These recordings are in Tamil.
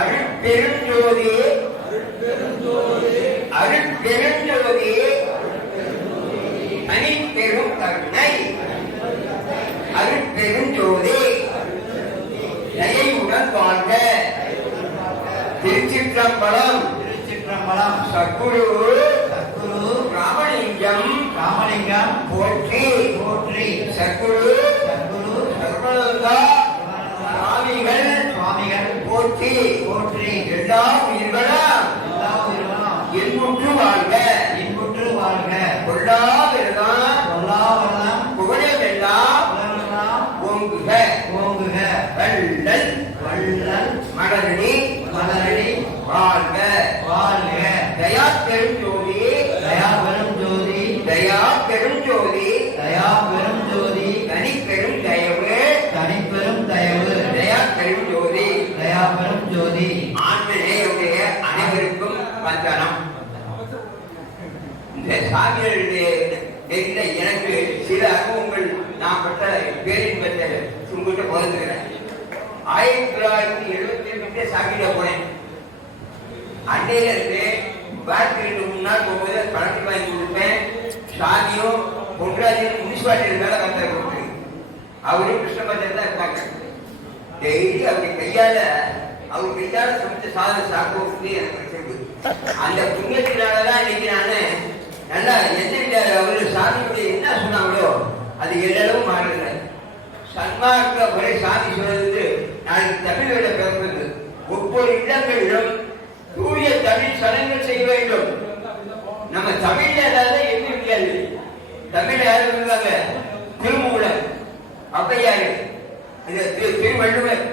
அருட்பெருஞ்சோதி அருட்பெருஞ்சோதி தனிப்பெரும் கருணை அருட்பெருஞ்சோதி தயையுடன் வாழ்க. திருச்சிற்றம்பலம் சத்குரு ராமலிங்கம் போற்றி சத்குரு சர்வலங்கா சுவாமிகள் போற்றி எல்லா உயிர்களும் இன்புற்று வாழ்க கொள்ளாவிரதம் புகழமெல்லாம் ஓங்குக வள்ளல் மலரணி வாழ்க. தயா பெருஞ்சோதி தனி பெரும் தயவு தயா பெருஞ்சோதி ஆன்மநேயுடைய அனைவருக்கும் வந்தனம். இந்த சாமிகளுடைய எனக்கு சில அனுபவங்கள் நான் பெற்ற பேரின்பத்தை உங்கள்கிட்ட பகிர்ந்துக்கிறேன். 1972 சாமியில போனேன். அன்னையில இருந்து பேட்டரிக்கு முன்னால் போகும்போது பணத்துக்கு வாங்கி கொடுப்பேன். சாமியும் பொன்ராஜியும் முனிசிபாலிட்டி மேல கத்த கொடுத்து அவரும் கிருஷ்ணபத்திரம் தான் இருப்பாங்க. டெய்லி அவர் கையால சமைச்ச சாதம் சாப்பிட்டு எனக்கு கிடைச்சிருக்கு. அந்த புண்ணியத்தினாலதான் இன்னைக்கு நானு நல்லா எந்த அவரு சாமியுடைய என்ன சொன்னாங்களோ அது எல்லளவும் மாறல. சன்மார்க்க முறை சாமி சொல்றது நாளைக்கு தமிழோட பிறந்தது. ஒவ்வொரு இடங்களிலும் தூய தமிழ் சடங்குகள் செய்ய வேண்டும். நம்ம தமிழ்ல ஏதாவது எண்ண முடியாது. தமிழ் யாரும் இருந்தாங்க திருமூலர் அப்பையாரு திருவள்ளுவர்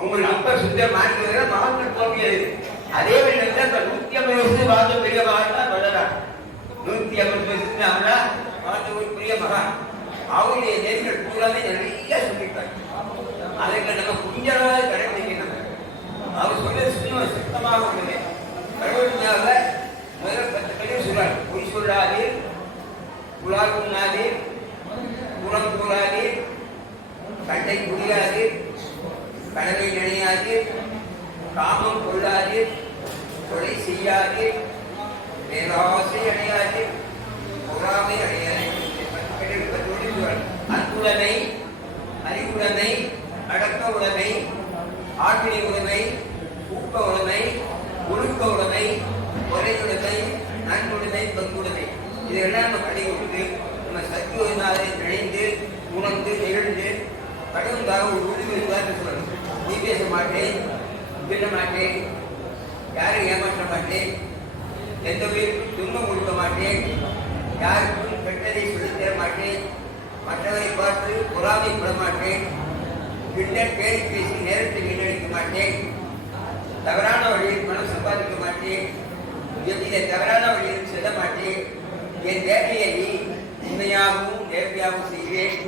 உங்கள் அப்பர் சுத்தர் மாற்றி மகன்கள் தோன்றியது. அதே வழியில் 150 வருஷம் வாழ்ந்த பெரிய மகன் தான் வளரான். 150 வருஷம் வாழ்ந்த ஒரு பெரிய மகன். அவருடைய நேர்கள் பூராமே நிறைய சொல்லியிருக்காங்க. அதுக்கு நம்ம குஞ்சலாக கடைபிடிக்கணும். அவர் சொல்ல சுத்தமாக உள்ளது. கடவுள்னால முதல் 10 பேரும் சொல்றாரு. பொய் சொல்லாது, புலால் உண்ணாது, புறம் கூறாது, கட்டை குடியாது, கடலை நினையாது, காமம் கொள்ளாது, கொலை செய்யாது, பேராசை அடையாது, பொறாமை அடையாது. அன்புடைமை, அறிவுடைமை, அடக்க உடைமை, ஆற்றினை உடைமை, ஊக்க உடைமை, ஒழுக்க உடைமை, உரையுடைமை, நன்குடைமை, பங்குடைமை இதெல்லாம் நம்ம கடைபிடித்து நம்ம சத்தியநாதை நினைந்து உணர்ந்து நிகழ்ந்து கடவுளுக்காக ஒரு உறுதி சொல்லணும். நீ பேச மாட்டேன், பின்ன மாட்டேன், யாரும் ஏமாற்ற மாட்டேன், எந்த உயிருக்கு துன்பம் கொடுக்க மாட்டேன், யாருக்கும் கெட்டதை சொல்லித்தர மாட்டேன், மற்றவரை பார்த்து பொறாமைப்பட மாட்டேன், பின்னர் பேசி பேசி நேரத்தை வீணடிக்க மாட்டேன், தவறான வழியில் பணம் சம்பாதிக்க மாட்டேன், எவ்வித தவறான வழியில் செல்ல மாட்டேன், என் வேலையை உண்மையாகவும் நேர்மையாகவும் செய்வேன்,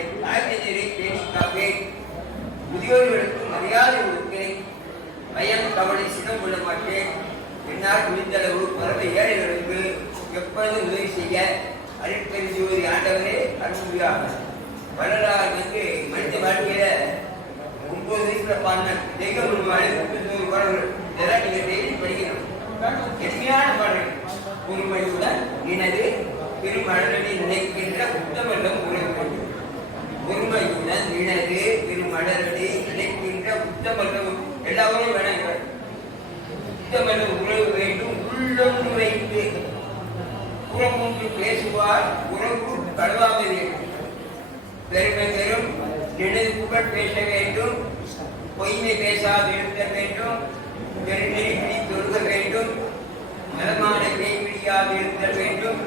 என் தாய்மையை பேணி காப்பேன், முதியோர்களுக்கு மரியாதை கொடுப்பேன், பயம் கவலை சினம் கொள்ள மாட்டேன், என்னால் முடிந்தளவு பரவ ஏழைகளுக்கு எப்பொழுதும் உதவி செய்ய அருட்பெருஞ்சோதி ஆண்டவரே அருள்புரியாக. வரலாறு மனித வாழ்க்கையில 9 வயசுல பாடின தெய்வம் பாடல்கள் இதெல்லாம் நீங்க டெய்லி படிக்கணும். எளிமையான பாடல்கள். பொறுமையுடன் நினது பெருமழலை நினைக்கின்ற உத்தமல்லம் உறவு வேண்டும். பொறுமையுடன் நினது பெருமழலை நினைக்கின்ற உத்தமல்லம் எல்லாரும் வேணாங்க. உத்தமல்லம் உறவு வேண்டும். உள்ளொன்று வைத்து புறமொன்று பேசுவார் உறவு கழுவாமல் வேண்டும். பெருமை பெறும் நினைவு புகழ் பேச வேண்டும். பொய்மை பேசாது இருக்க வேண்டும். நெருநெருக்கடி தொழுக வேண்டும். மலமான கைப்பிடியாது இருக்க வேண்டும்.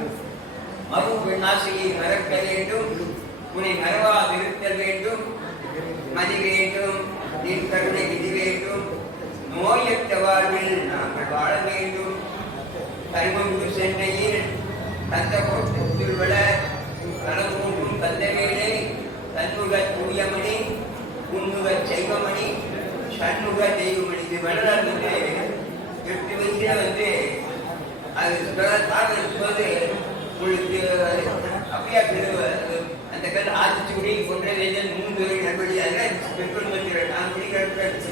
மறு பெண்ணாசையை மறக்க வேண்டும். உன்னை மறவாது இருக்க வேண்டும். மதி வேண்டும். நின் கருணை விதி வேண்டும். நோயற்ற வாழ்வில் நாங்கள் வாழ வேண்டும். கருமங்கு சென்னையில் தந்த கோட்டத்தில் விட தளமூன்றும் தந்த வேலை தன்முக தூயமணி உண்முக செய்வமணி சண்முக தெய்வமணி. இது வரலாறு வந்து 8 வயசுல வந்து அது போது உங்களுக்கு அப்படியா அந்த கல் ஆத்திச்சூடி கொன்ற வேதன் 3 நண்படி அதெல்லாம் பெட்ரோல் மத்திய 4 மணி கிடக்கு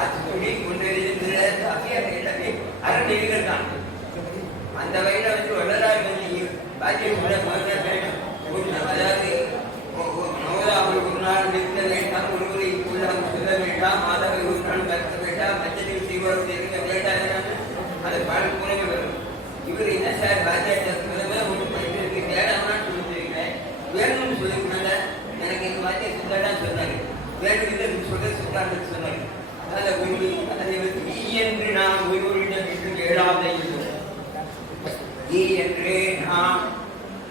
ஆத்திச்சூடி கொன்ற வேதன் அப்படியா எல்லாமே அறநெறிகள் தான். அந்த வகையில் வந்து வரலாறு வந்து பாக்கியம் அதாவது நவதாமல் ஒரு நாள் நிறுத்த வேண்டாம், ஒருவரை உள்ளாமல் சொல்ல வேண்டாம், மாதவை ஒரு நாள் கற்க வேண்டாம், மஞ்சள் செய்வார் தெரிவிக்க வேண்டாம், அதை பல முறைகள் வரும். இவர் என்ன சார் பாஜக ஒன்று படிக்கிறதுக்கு வேண்டாம்னான்னு சொல்லியிருக்கிறேன், வேணும்னு சொல்லியிருந்தாங்க. எனக்கு இந்த மாதிரி சொல்லலாம் சொன்னார், வேணும் சொல்றான்னு சொன்னார். அதில் ஒன்று அதை வந்து என்று நாம் ஒருவரிடம் என்று 7வது என்று நாம்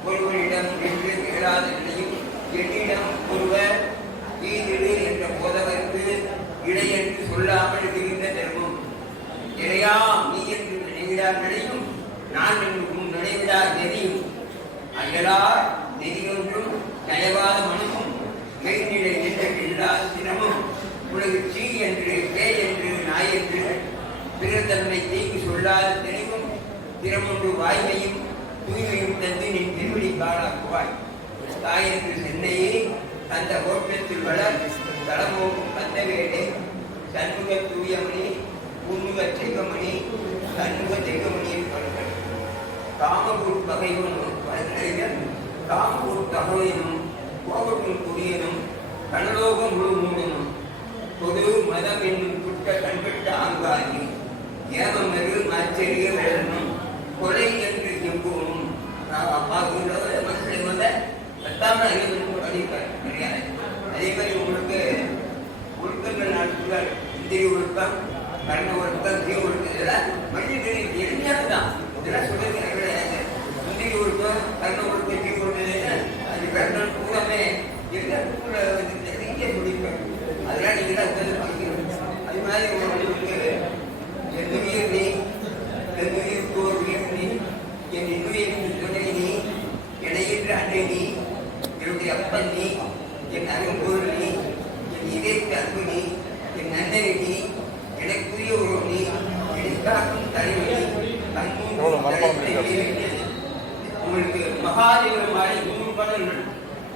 ஒருவரிடம் என்று 7வது நிலையும் என்னிடம் ஒருவர் ஈதிடு என்ற போதவருக்கு இடை என்று சொல்லாமல் இருந்த தர்மம் இடையா நீ என்று நினைவிடார் நிலையும் நான் என்று உன் நினைவிடார் நெறியும் அயலார் நெறியொன்றும் நயவாத மனமும் மெய்நிலை என்ற இல்லாத தினமும் உலகு சீ என்று பே என்று நாய் என்று பிறந்தன்மை தீங்கு சொல்லாத தெளிவும் திறமொன்று வாய்மையும் தூய்மையும் தந்து நின் திருவடி காணாக்குவாய். தாய் என்று சென்னையே அந்த ஓட்டத்தில் வளர் தளமோம் வந்த வேடை சண்முக தூயமணி உண்முக தெய்வமணி சண்முக தெய்வமணியின் பலர்கள் காமபூர் பகைவனும் பலர்கள் காமபூர் தகவனும் கோபத்தின் குடியனும் கனலோகம் முழு மூடனும் பொது மதம் என்னும் குட்ட கண்பட்ட ஆங்காகி ஏமமரு ஆச்சரிய வேளனும் கொலை என்று எம்புவனும் மக்களை வந்த 10ஆம் படிப்பார் கிடையாது. அதே மாதிரி உங்களுக்கு ஒழுக்கங்கள் நாட்கள் இந்திய ஒழுக்கம், கர்ண ஒழுக்கம், தீ ஒழுக்கம் இதெல்லாம் மனிதர்கள் எளிமையாக தான் இதெல்லாம் சொல்லியிருக்க கிடையாது. இந்திய ஒழுக்கம், கர்ண ஒழுக்கம், தீ ஒழுக்கம் அது கர்ணன் பூராமே எல்லாம் நிறைய சொல்லியிருப்பாங்க. அதெல்லாம் நீங்கள் தான் உட்காந்து படிக்கணும். அது மாதிரி உங்களுக்கு எண்ணுயிர் நீ எண்ணுயிர் தோல்வியும் நீ என் இன்னுயிர் துணை நீ இடையின்ற அன்றை நீ என்னுடைய அப்பன் நீ என் அரும்பொருள் நீ என் இதற்கு அன்பு நீ என் நன்னறி நீ எனக்குரிய ஒரு நீ எனக்காக்கும் தலைவலி உங்களுக்கு மகாதேவர் மாதிரி 100 பணம்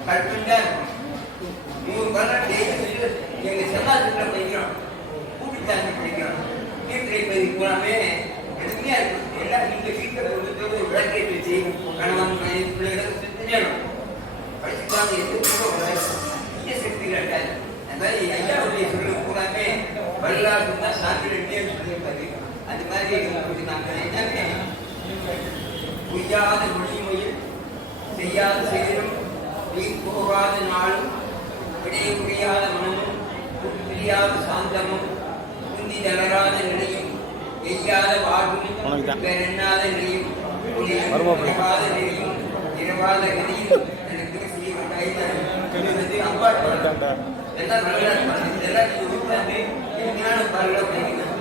கற்பிண்டா 100 பணம் டெய்லி எங்க சமாஜத்தில் படிக்கிறோம், கூட்டித்தாங்க படிக்கிறோம், கீர்த்தனை பதி போனாமே எதுவுமே எல்லாம் நீங்க வீட்டில் கொடுத்து விளக்கை வச்சு கணவன் பிள்ளைகள் தெரியும் படிச்சுக்காங்க. எதுவும் சக்தி கிடைக்காது. அந்த மாதிரி ஐயாவுடைய சொல்ல பூராமே வரலாறு தான் சாப்பிட்டு சொல்லியிருப்பாரு. அது மாதிரி நாங்கள் என்னமே புரியாத மொழிமொழியில் செய்யாத செயலும் வீண் போகாத நாளும் விடைய முடியாத மனமும் புரியாத சாந்தமும் குந்தி தளராத நிலையும் எய்யாத வாழ்வும் எண்ணாத நிலையும் உலகாத நிலையும் இரவாத கதியும் எனக்கு செய்ய அம்பாட்டு எல்லாம் இதெல்லாம் உட்கார்ந்து எளிமையான பாடல படிக்கணும்.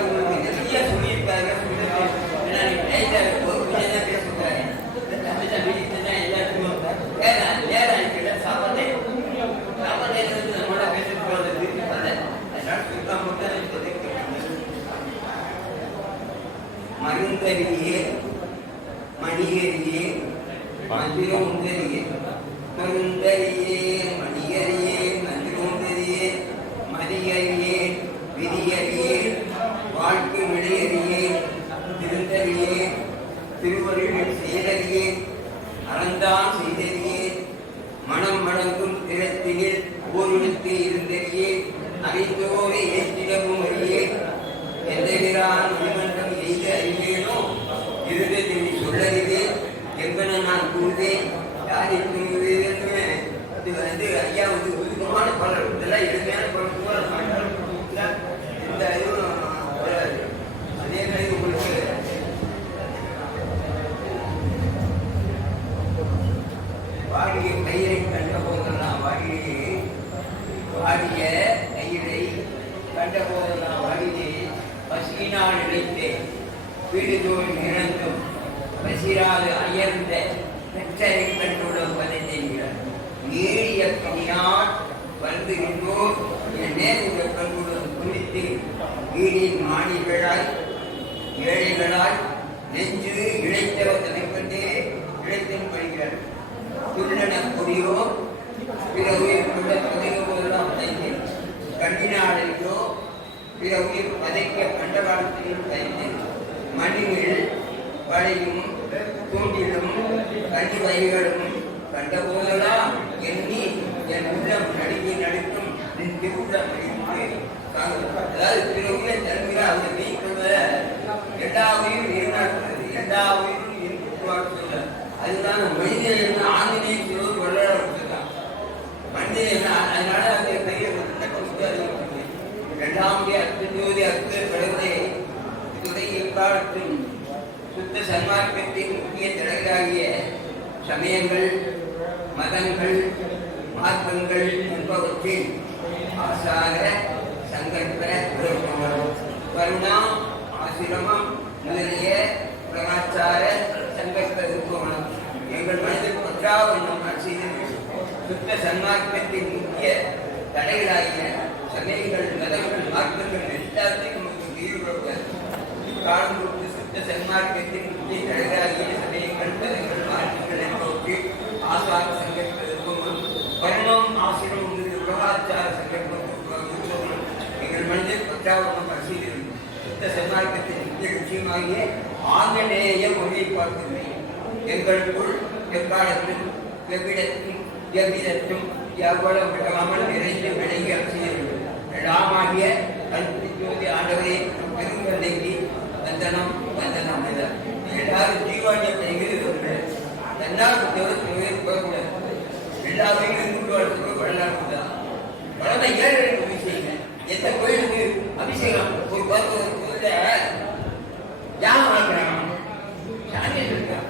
உங்களுக்கு நிறைய சொல்லியிருக்காங்க. பேசுறாங்க எல்லாத்துக்கும் நேரம் அனுப்பிட சாப்பாடு நம்மளோட பேச போறது அதனால மருந்தறியே மணியறியே மந்திரம் உந்தறியே மருந்தறியே மணியறியே மந்திரம் உந்தறியே மதியறியே விதியறியே வாழ்க்கை விடையறியே திருந்தறியே திருவருளில் செயலறியே அறந்தான் செய்தறியே மனம் வழங்கும் திறத்தினில் ஓரிடத்து இருந்தறியே அறிந்தோரை ஏற்றிடமும் அறியே எந்தவிரான் மணிமன்றம் எய்த அறிவேனோ இருந்ததை சொல்லறிவே எங்கன நான் கூறுவேன் யாரை கூறுவேன்னு இது வந்து ஐயா வந்து உருவமான பலர் இதெல்லாம் எளிமையான பலர் இந்த இதுவும் அதே மாதிரி உங்களுக்கு வாடிய கயிறை கண்ட போதெல்லாம் வாடிய கயிறை கண்ட போதெல்லாம் வாடியே பசியினால் இழைத்தேன் வீடுதோல் இறந்தும் பசிராது அயர்ந்த பெற்றரை கண்டுள்ள பதினெண்கிறார் ஏறிய பிணியால் வருந்துகின்றோர் என் நேர்ந்த கண்களுடன் குறித்து வீடின் மாணிகளாய் ஏழைகளாய் நெஞ்சு இழைத்தவர் தனிப்பட்டே இழைத்தும் படுகிறார். துள்ளன புரியோ பிற உயிர் கொண்ட புதைய போதெல்லாம் தைந்து கண்ணினாலையோ பிற உயிர் பதைக்க கண்ட காலத்திலும் தைந்து மண்ணில் வளையும் தூண்டிலும் கண்ணி வகைகளும் கண்ட போதெல்லாம் எண்ணி என் உள்ளம் நடுங்கி நடுக்கும் நின் திருவுள்ளம் அதாவது பிற உயிரை தருகிறார். அவங்க நீக்குவத எல்லா உயிரும் இருந்தால் எல்லா உயிரும் இருக்குவார். அதுதான் மனிதன் ஆங்கிலேய சிறுவர் வளர்ச்சிருக்கான் மனிதன். அதனால அந்த பெரிய இரண்டாவது அற்புதோதி அற்புத கடவுளை எக்காலத்தில் சுத்த சன்மார்க்கத்தின் முக்கிய தலைவராகிய சமயங்கள் மதங்கள் மார்க்கங்கள் என்பவற்றின் ஆசார சங்கல்ப கருணா ஆசிரமம் முதலிய பிரகாச்சார சங்கல்ப விருப்பம் எங்கள் மனதில் பற்றாவண்ணம் செய்து சுத்த சன்மார்க்கத்தின் முக்கிய தடைகளாகிய சமயங்கள் மதங்கள் மார்க்கங்கள் எல்லாத்தையும் நமக்கு ஈடுபடுவார். காலம் கொடுத்து சுத்த சன்மார்க்கத்தின் முக்கிய தடைகளாகிய சமயங்கள் மதங்கள் மார்க்கங்கள் என்பவற்றில் ஆசார சங்கல்ப விருப்பம் கருணம் ஆசிரமம் பிரகாச்சார சங்கல்ப எங்கள் மனதில் பற்றாவண்ணம் செய்து சுத்த சன்மார்க்கத்தின் முக்கிய விஷயமாகிய ஆங்கிலேய மொழியை பார்க்கிறேன். எங்களுக்குள் எக்காலத்தில் எவ்விடத்தும் எவ்விதத்தும் எவ்வளவு விடாமல் நிறைந்து விளங்கி அவசியம் எல்லாமாகிய கல்வி ஜோதி ஆண்டவரை பெருங்கல்லைக்கு வந்தனம் வந்தனம் எல்லாரும் ஜீவானியத்தை தன்னால் போகக்கூடாது. எல்லா வகையிலும் கொண்டு வரத்துக்கு வளர்ந்து வளர்ந்த ஏழு விஷயங்கள் எந்த கோயிலுக்கு அபிஷேகம் ஒரு கோயில யாரும் வளர்க்கிறாங்க சாமி இருக்காங்க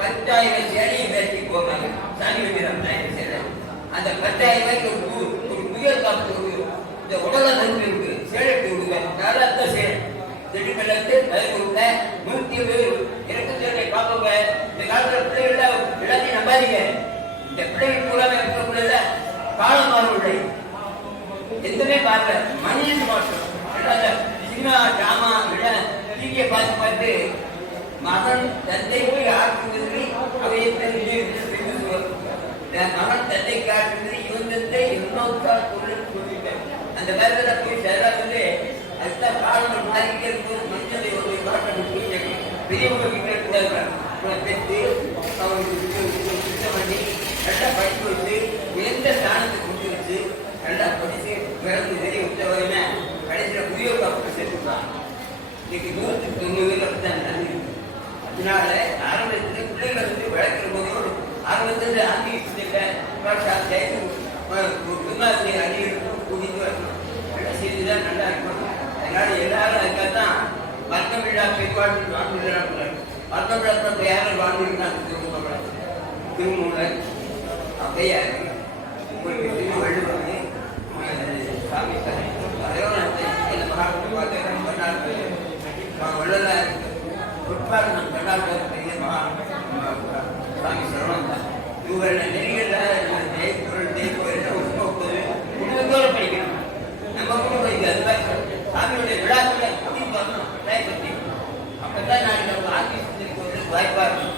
10,000 சேலையை பேசி போவாங்க சாமி வைக்கிறாங்க. அந்த 10,000 ஒரு புயல் காப்பு இந்த உடல் இருக்கு சேலைக்கு விடுங்க நல்லா சேலை திடீர்ந்து அது கொடுங்க 120 எனக்கு சேலை பார்ப்போங்க. இந்த காலத்துல பிள்ளைகள் எல்லாத்தையும் நம்பாதீங்க. இந்த பிள்ளைகள் பூராமே இருக்கக்கூடாது காலம் மாறுவில்லை எதுவுமே பார்க்கல மனிதன் மாற்றம் சினிமா டிராமா டிவியை பார்த்து மகன் தந்தைக்கு ஆற்றுவதில்லை அவையை மகன் தந்தைக்கு ஆற்றுவதில்லை இவன் தந்தை இன்னொருக்கால் சொல்லிட்டேன். அந்த காலத்துல போய் சேரா சொல்லி அதுதான் காலம் மாறிக்கிட்டே இருக்கும். மனிதனை ஒரு காட்ட பெரியவங்க வீட்டில் பெற்று அவங்களுக்கு சுத்தம் பண்ணி நல்லா படித்து வச்சு எந்த ஸ்தானத்தை கொண்டு வச்சு நல்லா படிச்சு பிறந்து தெரிய விட்டவரைமே கடைசியில் புதிய காப்பு சேர்த்துருக்காங்க. இன்னைக்கு 190 அப்படிதான் நடந்துருக்கு. அதனால ஆரம்பத்தில் பிள்ளைகளை வந்து வளர்க்கிற போது ஆரம்பத்தில் ஆங்கிலத்தில் அணிகளுக்கும் குடிந்து வரணும் நல்லா செய்துதான் நல்லா இருக்கணும். அதனால எல்லாரும் அதுக்காகத்தான் வர்க்க விழா பெருவாழ்வு வாழ்ந்துள்ளாங்க. வர்க்க விழாத்தை யாரும் வாழ்ந்துருக்காங்க திருமூலர் அவ்வையார் வள்ளுவர் சாமி ரொம்ப நாள் வள்ளலார் உட்பாரணம் கண்டால் சாமி சரவணன் தான் இவங்கள நெறிகளில் குடும்பத்தோடு படிக்கணும். நம்ம கூட படிக்கிறது சாமியுடைய விழாக்களை அப்படின்னு வரணும் பற்றி அப்பதான் நான் நம்ம ஆர்கிஸ்டிக்கு வந்து வாய்ப்பா இருக்கும்.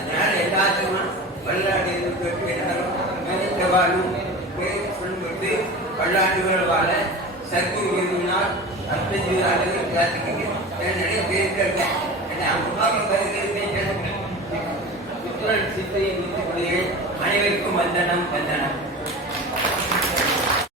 அதனால எல்லாத்துக்கும் வல்லாண்டு எல்லாரும் வாழும் சொல்லும்போது பல்லாண்டுகள் வாழ சர்க்குரு விரும்பினால் அற்புத அளவு பிரார்த்திக்கிறேன். நிறைய பேருக்கு இருக்கேன் சித்தையை அனைவருக்கும் வந்தனம் வந்தனம்.